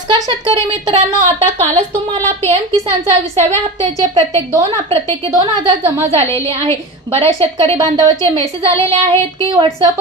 नमस्कार शेतकरी मित्रांनो, आता कालच तुम्हाला पीएम किसानच्या 20व्या हप्त्याचे प्रत्येकी 2000 जमा झालेले आहे। बऱ्याच शेतकरी बांधवांचे मेसेज आलेले आहेत की व्हॉट्सअप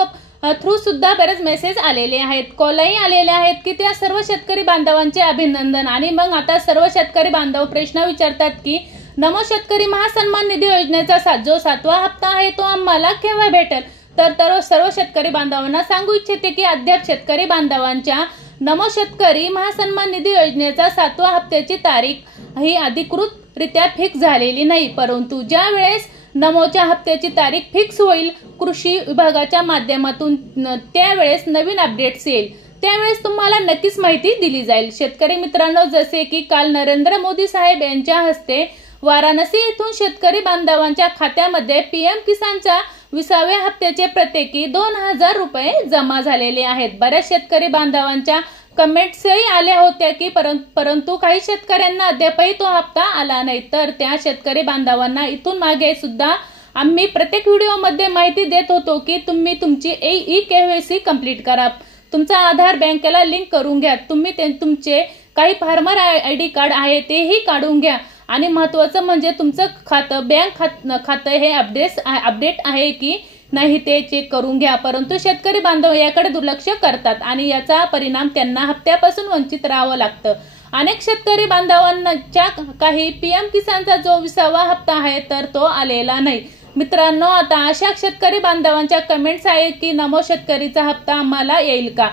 थ्रू सुद्धा बरेच मेसेज आलेले आहेत, कॉलही आलेले आहेत की त्या सर्व शेतकरी बांधवांचे अभिनंदन। आणि मग आता सर्व शेतकरी बांधव प्रश्न विचारतात की नमो शेतकरी महासन्मान निधी योजनेचा जो 7वा हप्ता आहे तो आम्हाला केव्हा भेटेल। तर सर्व शेतकरी बांधवांना सांगू इच्छिते की अद्याप शेतकरी बांधवांच्या नमो शेतकरी महासन्मान निधी योजनेचा 7वा हप्त्याची तारीख ही अधिकृतरित्या फिक्स झालेली नाही, परंतु ज्या वेळेस नमोच्या हप्त्याची तारीख फिक्स होईल कृषी विभागाच्या माध्यमातून त्यावेळेस नवीन अपडेट्स येईल, त्यावेळेस तुम्हाला नक्कीच माहिती दिली जाईल। शेतकरी मित्रांनो, जसे की काल नरेंद्र मोदी साहेब यांच्या हस्ते वाराणसी येथून शेतकरी बांधवांच्या खात्यामध्ये पीएम किसानच्या 20व्या हप्त्याचे प्रत्येकी 2000 रुपये जमा झालेले आहेत। बऱ्याच शेतकरी बांधवांच्या कमेंट्सही आल्या होत्या की परंतु काही शेतकऱ्यांना अद्यापही तो हप्ता आला नाही। तर त्या शेतकरी बांधवांना इथून मागे सुद्धा आम्ही प्रत्येक व्हिडिओमध्ये माहिती देत होतो की तुम्ही तुमची ई-केवायसी कंप्लीट करा, तुमचा आधार बँकेला लिंक करून घ्या, तुम्ही तुमचे काही फार्मर आयडी कार्ड आहे तेही काढून घ्या आणि महत्त्वाचं म्हणजे तुमचं खातं बँक खातं हे अपडेट आहे की नाही ते चेक करून घ्या। परंतु शेतकरी बांधव याकडे दुर्लक्ष करतात आणि याचा परिणाम त्यांना हप्त्यापासून वंचित राहावं लागतं। अनेक शेतकरी बांधवांच्या काही पीएम किसानचा जो 20वा हप्ता आहे तर तो आलेला नाही। मित्रांनो, आता अशा शेतकरी बांधवांच्या कमेंट्स आहेत की नमो शेतकरीचा हप्ता आम्हाला येईल का।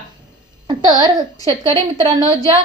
तर शेतकरी मित्रांनो, ज्या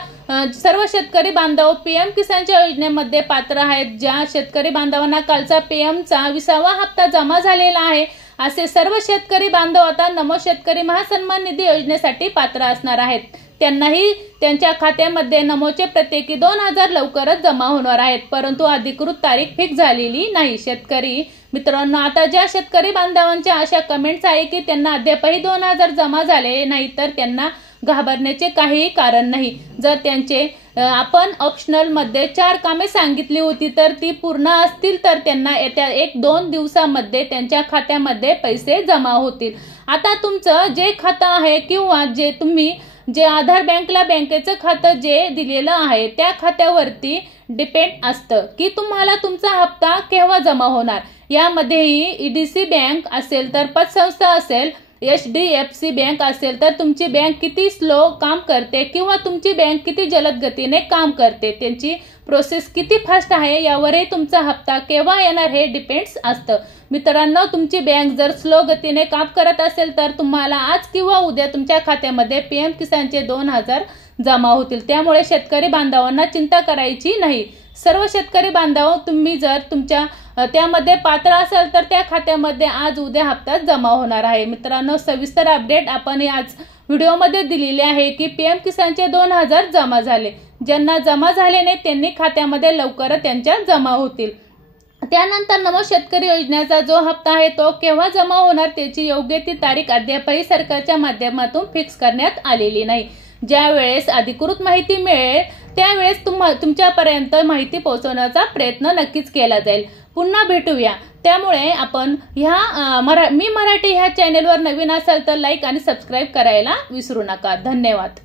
सर्व शेतकरी बांधव पीएम किसानच्या योजनेमध्ये पात्र आहेत, ज्या शेतकरी बांधवांना कालचा पीएमचा 20वा हप्ता जमा झालेला आहे, असे सर्व शेतकरी बांधव आता नमो शेतकरी महासन्मान निधी योजनेसाठी पात्र असणार आहेत। त्यांनाही त्यांच्या खात्यामध्ये नमोचे प्रत्येकी 2000 लवकरच जमा होणार आहेत, परंतु अधिकृत तारीख फिक्स झालेली नाही। शेतकरी मित्रांनो, आता ज्या शेतकरी बांधवांच्या अशा कमेंट्स आहे की त्यांना अद्यापही 2000 जमा झाले नाही तर त्यांना घाबरण्याचे काहीही कारण नाही। जर त्यांचे आपण ऑप्शनल मध्ये 4 कामे सांगितली होती तर ती पूर्ण असतील तर त्यांना येत्या 1-2 दिवसामध्ये त्यांच्या खात्यामध्ये पैसे जमा होतील। आता तुमचं जे खातं आहे किंवा जे आधार बँकेचं खातं जे दिलेलं आहे त्या खात्यावरती डिपेंड असतं की तुम्हाला तुमचा हप्ता केव्हा जमा होणार। यामध्येही ईडीसी बँक असेल तर पतसंस्था असेल, HDFC बँक असेल तर तुमची बँक किती स्लो काम करते किंवा तुमची बँक किती जलद गतीने काम करते, त्यांची प्रोसेस किती फास्ट आहे यावरही तुमचा हप्ता केव्हा येणार हे डिपेंड्स असतं। मित्रांनो, तुमची बँक जर स्लो गतीने काम करत असेल तर तुम्हाला आज किंवा उद्या तुमच्या खात्यामध्ये पीएम किसानचे 2000 जमा होतील, त्यामुळे शेतकरी बांधवांना चिंता करायची नाही। सर्व शेतकरी बांधव तुम्ही जर तुमच्या त्यामध्ये पात्र असाल तर त्या खात्यामध्ये आज उद्या हप्ता जमा होणार आहे। मित्रांनो, सविस्तर अपडेट आपण आज व्हिडिओमध्ये दिलेली आहे की पीएम किसानचे 2000 जमा झाले, ज्यांना जमा झाले नाही त्यांनी खात्यामध्ये लवकरच त्यांच्या जमा होतील। त्यानंतर नमो शेतकरी योजनेचा जो हप्ता आहे तो केव्हा जमा होणार त्याची योग्य ती तारीख अद्यापही सरकारच्या माध्यमातून फिक्स करण्यात आलेली नाही। ज्या वेळेस अधिकृत माहिती मिळेल त्यावेळेस तुमच्यापर्यंत माहिती पोहोचवण्याचा प्रयत्न नक्कीच केला जाईल। पुन्हा भेटूया, त्यामुळे आपण मी मराठी ह्या चॅनेलवर नवीन असाल तर लाईक आणि सबस्क्राईब करायला विसरू नका। धन्यवाद।